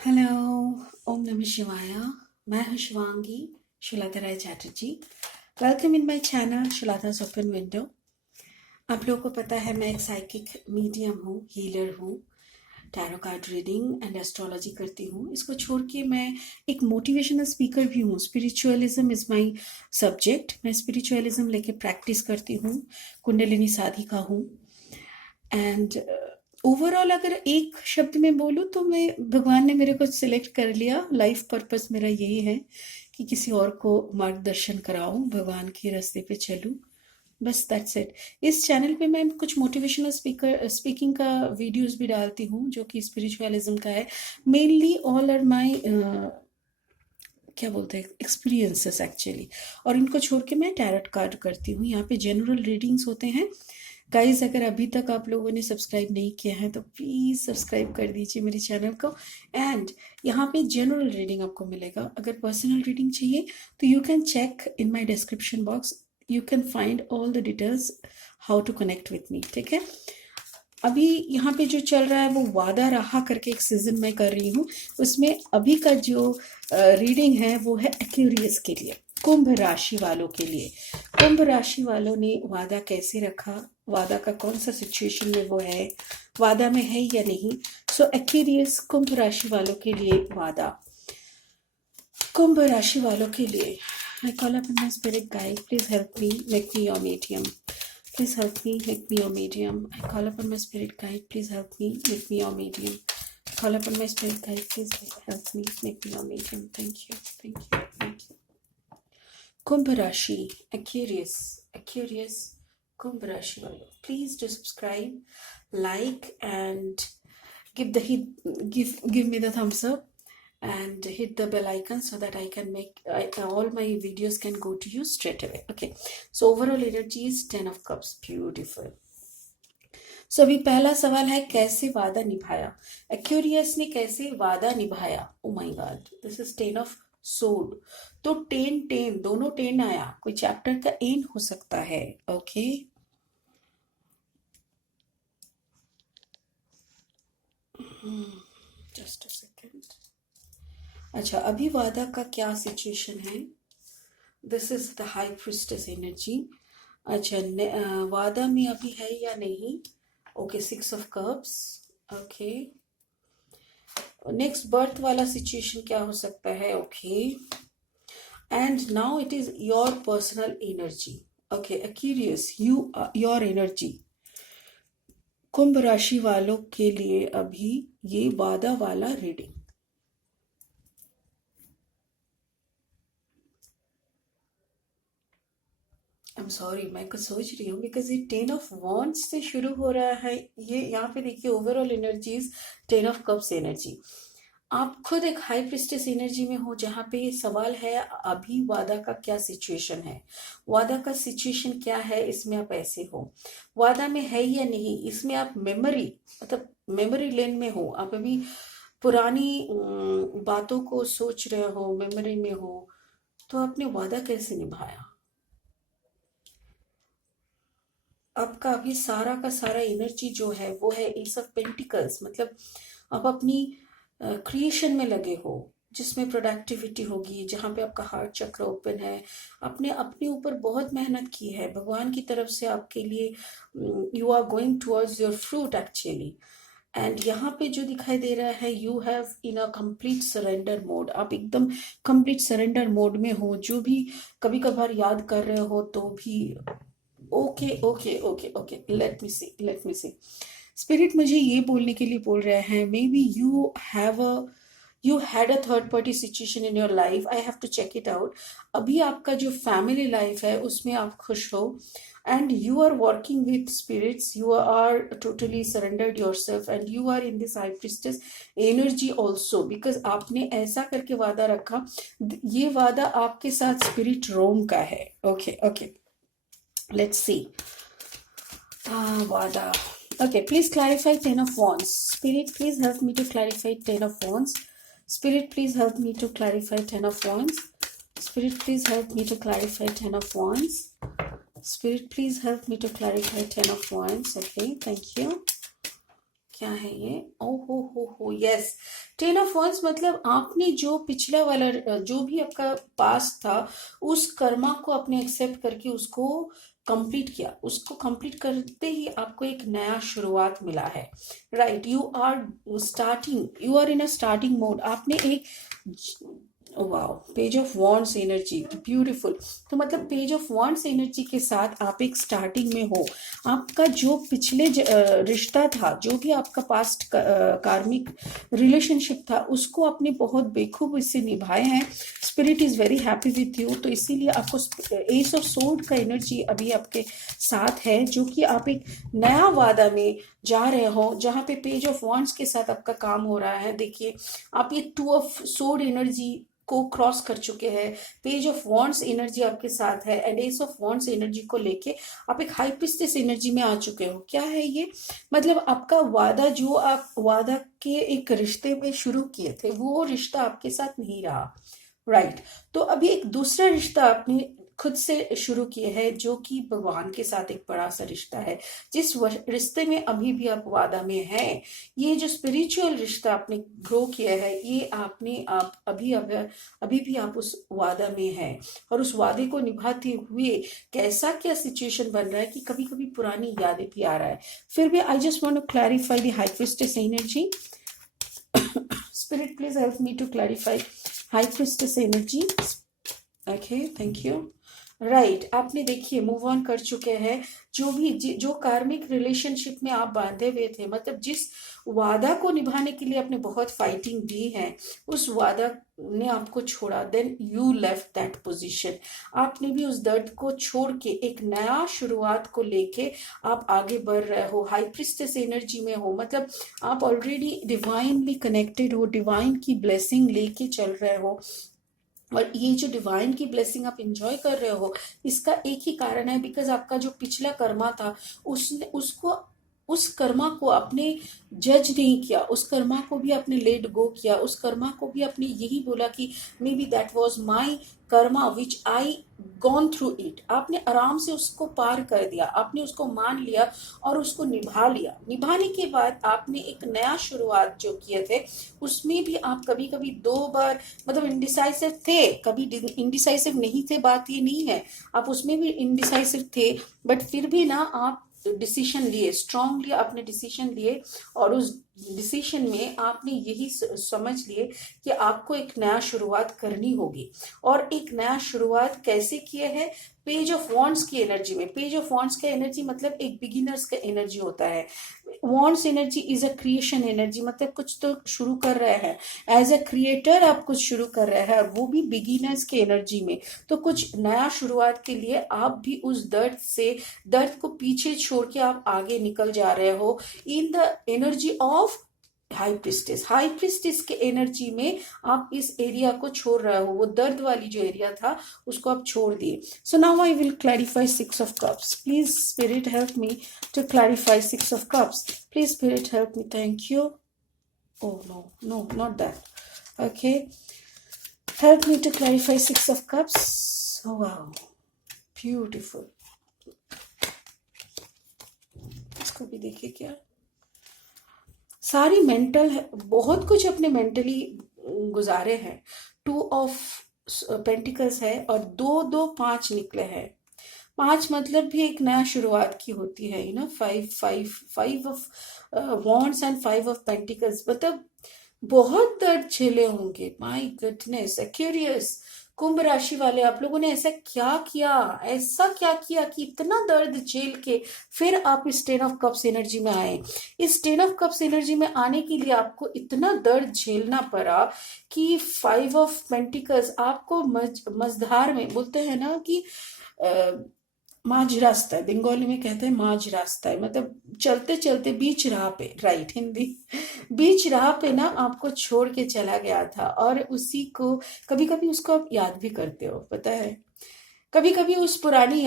Hello, ओम नमः शिवाय। मैं हूँ Shivangi Shulata Rai Chatterjee. Welcome in my channel Shulata's open window. आप लोगों को पता है मैं एक साइकिक मीडियम हूँ, हीलर हूँ, tarot card reading and astrology करती हूँ। इसको छोड़ के मैं एक मोटिवेशनल स्पीकर भी हूँ। Spiritualism is my subject. मैं स्पिरिचुअलिज्म लेके प्रैक्टिस करती हूँ, कुंडलिनी साधिका हूँ। एंड ओवरऑल अगर एक शब्द में बोलूँ तो मैं भगवान ने मेरे को सिलेक्ट कर लिया। लाइफ पर्पस मेरा यही है कि किसी और को मार्गदर्शन कराऊं, भगवान के रास्ते पे चलूं, बस दैट्स इट। इस चैनल पे मैं कुछ मोटिवेशनल स्पीकिंग का वीडियोस भी डालती हूँ जो कि स्पिरिचुअलिज्म का है। मेनली ऑल आर माय क्या बोलते हैं एक्सपीरियंसेस एक्चुअली। और इनको छोड़ के मैं टैरोट कार्ड करती हूँ। यहाँ पे जनरल रीडिंग्स होते हैं। गाइस, अगर अभी तक आप लोगों ने सब्सक्राइब नहीं किया है तो प्लीज़ सब्सक्राइब कर दीजिए मेरे चैनल को। एंड यहाँ पे जनरल रीडिंग आपको मिलेगा। अगर पर्सनल रीडिंग चाहिए तो you can check in my description box, you can find all the details how to connect with me. ठीक है, अभी यहाँ पे जो चल रहा है वो वादा रहा करके एक सीजन में कर रही हूँ। उसमें अभी का जो रीडिंग है वो है एक्वेरियस के लिए, कुंभ राशि वालों के लिए। कुंभ राशि वालों ने वादा कैसे रखा, वादा का कौन सा सिचुएशन में वो है, वादा में है या नहीं। सो एक्वेरियस कुंभ राशि वालों के लिए वादा। कुंभ राशि वालों के लिए I call upon my spirit guide, please help me, make me your medium. Please help me, make me your medium. I call upon my spirit guide, please help me, make me your medium. Call upon my spirit guide, please help me, make me your medium. Thank you, thank you, thank you. Kumbh Rashi, Aquarius, Kumbh Rashi वालों, please do subscribe, like, and give me the thumbs up and hit the bell icon so that I can make all my videos can go to you straight away. Okay, so overall energy is 10 of cups, beautiful. सो अभी पहला सवाल है कैसे वादा निभाया, Aquarius ने कैसे वादा निभाया। Oh my God, this is 10 of सोड। तो 10 दोनों 10 आया, कोई चैप्टर का एंड हो सकता है। Okay, just a second. अच्छा, अभी वादा का क्या सिचुएशन है। This is the high priestess energy. अच्छा, वादा में अभी है या नहीं। Okay, 6 of cups. Okay, next birth वाला सिचुएशन क्या हो सकता है। Okay, and now it is your personal energy. Okay, Aquarius your energy. कुंभ राशि वालों के लिए अभी ये वादा वाला रीडिंग। आई एम सॉरी, मैं कुछ सोच रही हूँ बिकॉज ये 10 ऑफ वॉन्ड्स से शुरू हो रहा है। ये यहाँ पे देखिए overall energies 10 of cups energy. आप खुद एक हाई प्रिस्टेस एनर्जी में हो जहाँ पे ये सवाल है अभी वादा का क्या सिचुएशन है, वादा का सिचुएशन क्या है, इसमें आप ऐसे हो, वादा में है या नहीं, इसमें आप मेमोरी मतलब मेमोरी लेन में हो, आप अभी पुरानी बातों को सोच रहे हो, मेमोरी में हो, तो आपने वादा कैसे निभाया। आपका अभी सारा का सारा एनर्जी जो है वो है एस ऑफ पेंटिकल्स, मतलब आप अपनी क्रिएशन में लगे हो जिसमें प्रोडक्टिविटी होगी, जहाँ पे आपका हार्ट चक्र ओपन है। आपने अपने ऊपर बहुत मेहनत की है, भगवान की तरफ से आपके लिए you are going towards your fruit actually. And यहाँ पे जो दिखाई दे रहा है you have in a complete surrender mode, आप एकदम कंप्लीट सरेंडर मोड में हो। जो भी कभी कभार याद कर रहे हो तो भी okay okay okay okay, let me see. Spirit मुझे ये बोलने के लिए बोल रहा है maybe you had a third party situation in your life, I have to check it out. अभी आपका जो फैमिली लाइफ है उसमें आप खुश हो and you are working with spirits, you are totally surrendered yourself and you are in this high priestess energy also because आपने ऐसा करके वादा रखा। ये वादा आपके साथ स्पिरिट रोम का है। Okay okay, let's see. Vada. Okay, please clarify 10 of wands. Spirit, please help me to clarify 10 of wands. Spirit, please help me to clarify 10 of wands. Spirit, please help me to clarify 10 of wands. Spirit, please help me to clarify 10 of wands. Okay, thank you. क्या है ये? ओ हो, yes. 10 of Wands मतलब आपने जो पिछला वाला जो भी आपका पास्ट था, उस कर्मा को आपने एक्सेप्ट करके उसको कंप्लीट किया। उसको कंप्लीट करते ही आपको एक नया शुरुआत मिला है। Right, you are in a starting mode. आपने एक, wow, page of wands energy, beautiful. तो मतलब पेज ऑफ वॉन्ड्स एनर्जी के साथ आप एक स्टार्टिंग में हो। आपका जो पिछले रिश्ता था, जो भी आपका पास्ट कार्मिक रिलेशनशिप था, उसको आपने बहुत बेखूबी से निभाए हैं। Spirit is very happy with you. तो इसीलिए आपको एस ऑफ सोर्ड का एनर्जी अभी आपके साथ है, जो कि आप एक नया वादा में जा रहे हो, जहाँ पे पेज ऑफ वॉन्ड्स के साथ आपका काम हो रहा है। देखिए, आप ये 2 of Sword एनर्जी को क्रॉस कर चुके हैं। पेज ऑफ वॉन्ड्स एनर्जी आपके साथ है and S of wands energy को लेके आप एक हाई प्रीस्टेस एनर्जी में आ चुके हो। क्या है ये? मतलब आपका वादा, जो आप वादा के एक रिश्ते में शुरू किए थे, वो रिश्ता आपके साथ नहीं रहा। राइट, तो अभी एक दूसरा रिश्ता आपने खुद से शुरू किए है, जो कि भगवान के साथ एक बड़ा सा रिश्ता है। जिस रिश्ते में अभी भी आप वादा में हैं, ये जो स्पिरिचुअल रिश्ता आपने ग्रो किया है, ये आप अभी भी आप उस वादा में हैं। और उस वादे को निभाते हुए कैसा क्या सिचुएशन बन रहा है कि कभी कभी पुरानी यादें भी आ रहा है। फिर भी I just want to clarify the high priestess energy. Spirit, please help me to clarify High Priestess energy. Okay, thank you. Right, आपने देखिए मूव ऑन कर चुके हैं। जो कार्मिक रिलेशनशिप में आप बांधे हुए थे, मतलब जिस वादा को निभाने के लिए आपने बहुत फाइटिंग दी है, उस वादा ने आपको छोड़ा, then you left that position. आपने भी उस दर्द को छोड़ के एक नया शुरुआत को लेके आप आगे बढ़ रहे हो। हाई प्रीस्टेस एनर्जी में हो, मतलब आप ऑलरेडी डिवाइनली कनेक्टेड हो, डिवाइन की ब्लेसिंग लेके चल रहे हो। और ये जो डिवाइन की ब्लेसिंग आप इंजॉय कर रहे हो, इसका एक ही कारण है, बिकॉज आपका जो पिछला कर्मा था, उस कर्मा को आपने जज नहीं किया, उस कर्मा को भी आपने लेट गो किया, उस कर्मा को भी आपने यही बोला कि may be that was my Karma which I gone through it. आपने आराम से उसको पार कर दिया, आपने उसको मान लिया और उसको निभा लिया। निभाने के बाद आपने एक नया शुरुआत जो किए थे, उसमें भी आप कभी कभी 2 बार मतलब इंडिसाइसिव थे, कभी इंडिसाइसिव नहीं थे, बात ये नहीं है, आप उसमें भी इंडिसाइसिव थे, बट फिर भी ना आप डिसीजन लिए, स्ट्रांगली आपने डिसीजन लिए। और उस डिसीजन में आपने यही समझ लिए कि आपको एक नया शुरुआत करनी होगी। और एक नया शुरुआत कैसे किए है? पेज ऑफ वॉन्ड्स की एनर्जी में। पेज ऑफ वॉन्ड्स का एनर्जी मतलब एक बिगिनर्स का एनर्जी होता है। Wands energy is a creation energy, मतलब कुछ तो शुरू कर रहे हैं, एज अ क्रिएटर आप कुछ शुरू कर रहे हैं, और वो भी बिगिनर्स के एनर्जी में। तो कुछ नया शुरुआत के लिए आप भी उस दर्द को पीछे छोड़ के आप आगे निकल जा रहे हो in the energy of high priestess के एनर्जी में। आप इस एरिया को छोड़ रहे हो, वो दर्द वाली जो एरिया था उसको आप छोड़ दिए। So now I will clarify 6 of Cups। Please spirit help me to clarify 6 of Cups। Please spirit help me, thank you. Oh no, not that. Okay, help me to clarify 6 of Cups। Oh wow, beautiful। इसको भी देखिए, क्या सारी mental है, बहुत कुछ अपने mentally गुजारे हैं। 2 of Pentacles है और 2 2 5 निकले हैं। 5 मतलब भी एक नया शुरुआत की होती है, 5 of Wands and 5 of Pentacles, मतलब बहुत दर्द झेले होंगे। माय गुडनेस, एक्यूरियस कुंभ राशि वाले, आप लोगों ने ऐसा क्या किया कि इतना दर्द झेल के फिर आप इस 10 of Cups एनर्जी में आए। इस 10 of Cups एनर्जी में आने के लिए आपको इतना दर्द झेलना पड़ा कि 5 of Pentacles आपको मझधार में, बोलते हैं ना कि माझ रास्ता है, बंगाली में कहते हैं माझ रास्ता है, मतलब चलते चलते बीच राह पे, राइट, हिंदी, बीच राह पे ना आपको छोड़ के चला गया था। और उसी को कभी कभी उसको आप याद भी करते हो, पता है, कभी कभी उस पुरानी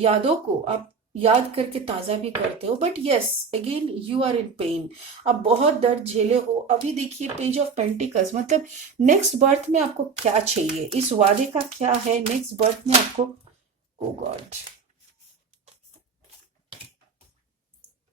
यादों को आप याद करके ताजा भी करते हो। But yes, again you are in pain, अब बहुत दर्द झेले हो। अभी देखिए पेज ऑफ पेंटिकल्स, मतलब नेक्स्ट बर्थ में आपको क्या चाहिए, इस वादे का क्या है नेक्स्ट बर्थ में आपको। Oh God.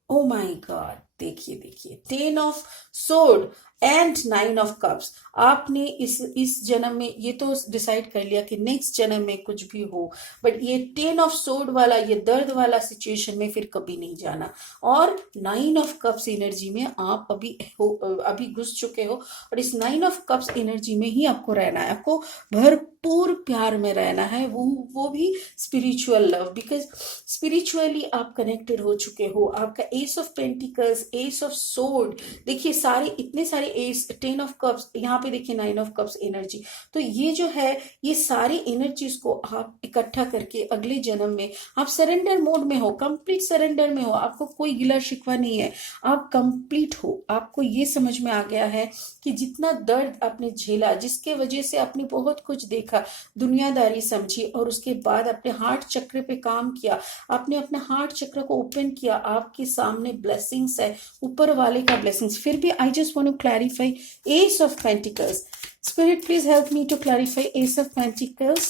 Oh my God. देखिए देखिए, 10 of sword and 9 of cups. आपने इस जन्म में ये तो डिसाइड कर लिया कि नेक्स्ट जन्म में कुछ भी हो, बट ये 10 ऑफ सोर्ड वाला, ये दर्द वाला सिचुएशन में फिर कभी नहीं जाना। और 9 ऑफ कप्स एनर्जी में आप अभी घुस चुके हो, और इस 9 ऑफ कप्स एनर्जी में ही आपको रहना है। आपको भरपूर प्यार में रहना है, वो भी स्पिरिचुअल लव, बिकॉज स्पिरिचुअली आप कनेक्टेड हो चुके हो। आपका S of pentacles, S of sword, देखिए सारे इतने सारे एस, 10 ऑफ कप्स, यहाँ पे देखिए 9 ऑफ कप्स एनर्जी। तो ये जो है, ये सारी एनर्जीज को आप इकट्ठा करके अगले जन्म में आप सरेंडर मोड में हो, कंप्लीट सरेंडर में हो। आपको कोई गिला शिकवा नहीं है, आप कंप्लीट हो। आपको ये समझ में आ गया है कि जितना दर्द आपने झेला, जिसके वजह से आपने बहुत कुछ देखा, दुनियादारी समझी, और उसके बाद अपने हार्ट चक्र पे काम किया, आपने अपना हार्ट चक्र को ओपन किया, आपके सामने ब्लेसिंग्स है, ऊपर वाले का ब्लेसिंग्स। फिर भी I just want to clarify ace of pentacles. Spirit please help me to clarify ace of pentacles.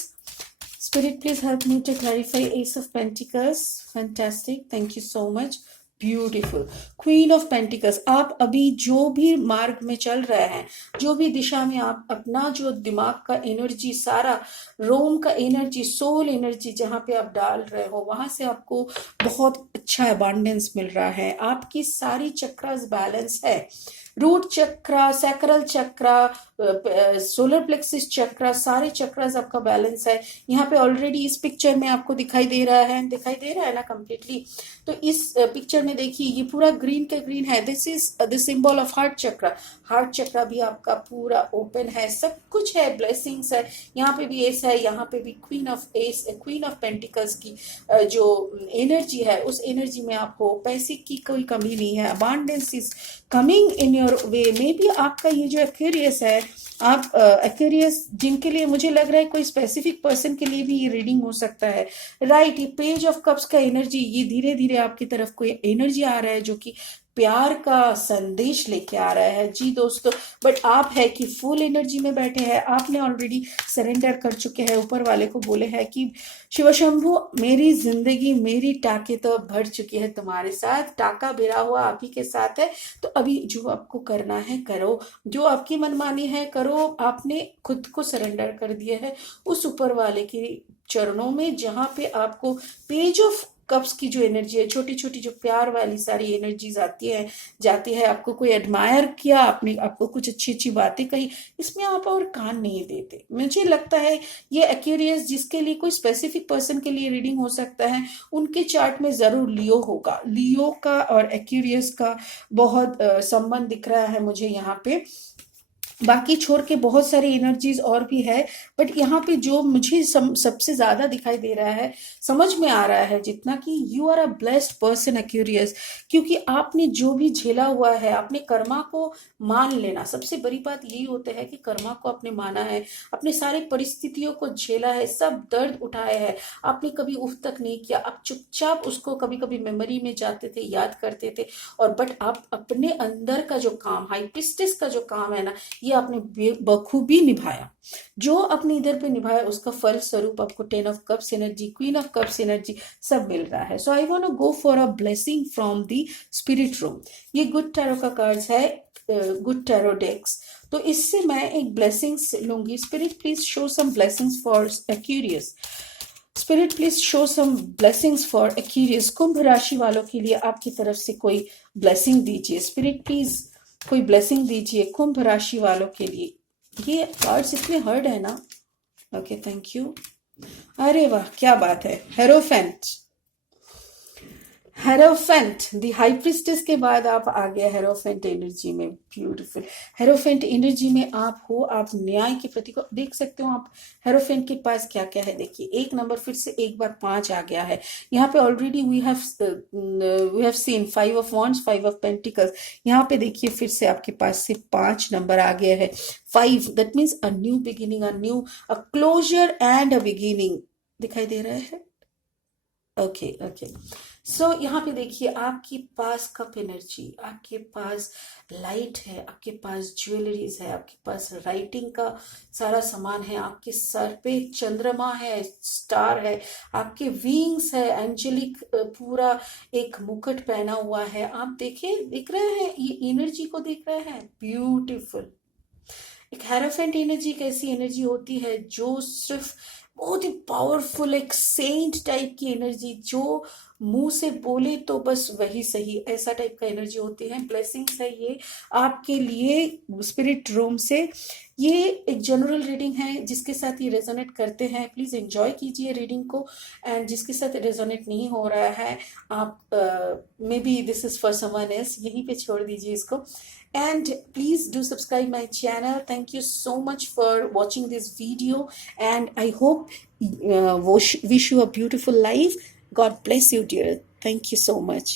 Spirit please help me to clarify ace of pentacles. Fantastic, thank you so much, beautiful. Queen of pentacles, आप अभी जो भी मार्ग में चल रहे हैं, जो भी दिशा में आप अपना जो दिमाग का एनर्जी, सारा रोम का एनर्जी, सोल एनर्जी जहाँ पे आप डाल रहे हो, वहां से आपको बहुत अच्छा अबांडेंस मिल रहा है। आपकी सारी चक्रास बैलेंस है। रूट चक्रा, सैक्रल चक्रा, सोलर प्लेक्सिस चक्रा, सारे चक्रास आपका बैलेंस है। यहाँ पे ऑलरेडी इस पिक्चर में आपको दिखाई दे रहा है ना कंप्लीटली। तो इस पिक्चर में देखिए, ये पूरा ग्रीन का ग्रीन है, this is the symbol of heart chakra. Heart chakra भी आपका पूरा ओपन है, सब कुछ है, ब्लेसिंग्स है। यहाँ पे भी एस है, यहाँ पे भी क्वीन ऑफ पेंटिकल्स की जो एनर्जी है, उस एनर्जी में आप हो। पैसे की कोई कमी नहीं है, abundance is coming in your way. May be आपका ये जो एक्वेरियस है, आप एक्वेरियस जिनके लिए मुझे लग रहा है कोई स्पेसिफिक पर्सन के लिए भी ये रीडिंग हो सकता है, राइट। ये पेज ऑफ कप्स का एनर्जी, ये धीरे धीरे आपकी तरफ कोई एनर्जी आ रहा है जो कि प्यार का संदेश लेके आ रहा है जी दोस्तों। बट आप है कि फुल एनर्जी में बैठे हैं, आपने ऑलरेडी सरेंडर कर चुके हैं, ऊपर वाले को बोले हैं कि शिव शंभु, मेरी जिंदगी, मेरी टाके तो भर चुकी है तुम्हारे साथ, टाका भिड़ा हुआ आप ही के साथ है। तो अभी जो आपको करना है करो, जो आपकी मनमानी है करो। आपने खुद को सरेंडर कर दिया है उस ऊपर वाले के चरणों में, जहां पे आपको पेज ऑफ कप्स की जो एनर्जी है, छोटी छोटी जो प्यार वाली सारी एनर्जीज आती है जाती है। आपको कोई एडमायर किया, आपने आपको कुछ अच्छी अच्छी बातें कही, इसमें आप और कान नहीं देते। मुझे लगता है ये एक्यूरियस, जिसके लिए कोई स्पेसिफिक पर्सन के लिए रीडिंग हो सकता है, उनके चार्ट में जरूर लियो होगा। लियो का और एक्यूरियस का बहुत संबंध दिख रहा है मुझे यहाँ पे। बाकी छोड़ के बहुत सारी एनर्जीज और भी है, बट यहाँ पे जो मुझे सबसे ज्यादा दिखाई दे रहा है, समझ में आ रहा है जितना, कि you are a blessed person एक्यूरियस। क्योंकि आपने जो भी झेला हुआ है, आपने कर्मा को मान लेना, सबसे बड़ी बात यही होता है कि कर्मा को आपने माना है, अपने सारे परिस्थितियों को झेला है, सब दर्द उठाए हैं, आपने कभी उफ तक नहीं किया। आप चुपचाप उसको कभी कभी मेमोरी में जाते थे, याद करते थे, और बट आप अपने अंदर का जो काम, हाई प्रिस्टेस का जो काम है ना, ये आपने बखूबी निभाया। जो अपने इधर पे निभाया, उसका फल स्वरूप आपको 10 of cups energy, queen of cups energy सब मिल रहा है। So I want to go for a blessing from the spirit room. ये गुड टैरो का कार्ड्स है, गुड टैरो डेक्स। तो इससे मैं एक ब्लेसिंग्स लूंगी। Spirit please show some blessings for Aquarius. Spirit please show some blessings for Aquarius. कुंभ राशि वालों के लिए आपकी तरफ से कोई ब्लेसिंग दीजिए। स्पिरिट प्लीज कोई ब्लेसिंग दीजिए कुंभ राशि वालों के लिए। ये कार्ड्स इतने हर्ड है ना। Okay, thank you. अरे वाह, क्या बात है। हेरोफेंट, हेरोफेंट दी हाई प्रिस्टेस के बाद आप आ गए हेरोफेंट एनर्जी में। ब्यूटीफुल। हेरोफेंट एनर्जी में आप हो, आप न्याय के प्रति को देख सकते हो। आप हेरोफेंट के पास क्या क्या है देखिए। एक नंबर फिर से एक बार 5 आ गया है यहाँ पे already. We have seen 5 of wands, 5 of pentacles. यहाँ पे देखिए फिर से आपके पास से 5 नंबर आ गया है। 5 that means a new beginning, a closer and a beginning दिखाई दे रहा है। ओके ओके, सो यहाँ पे देखिए, आपके पास कप एनर्जी, आपके पास लाइट है, आपके पास ज्वेलरीज है, आपके पास राइटिंग का सारा सामान है, आपके सर पे चंद्रमा है, स्टार है, आपके विंग्स है, एंजेलिक पूरा एक मुकुट पहना हुआ है। आप देखिए, दिख रहे हैं, ये एनर्जी को देख रहे हैं, ब्यूटीफुल। एक हेराफेंट एनर्जी एक ऐसी एनर्जी होती है जो सिर्फ बहुत ही पावरफुल, एक सेंट टाइप की एनर्जी, जो मुंह से बोले तो बस वही सही, ऐसा टाइप का एनर्जी होती है। ब्लेसिंग्स है ये आपके लिए स्पिरिट रूम से। ये एक जनरल रीडिंग है, जिसके साथ ये रेजोनेट करते हैं प्लीज एंजॉय कीजिए रीडिंग को, एंड जिसके साथ रेजोनेट नहीं हो रहा है, आप may be this is for someone else, यहीं पे छोड़ दीजिए इसको। And please do subscribe my channel. Thank you so much for watching this video, and I hope wish you a beautiful life. God bless you, dear. Thank you so much.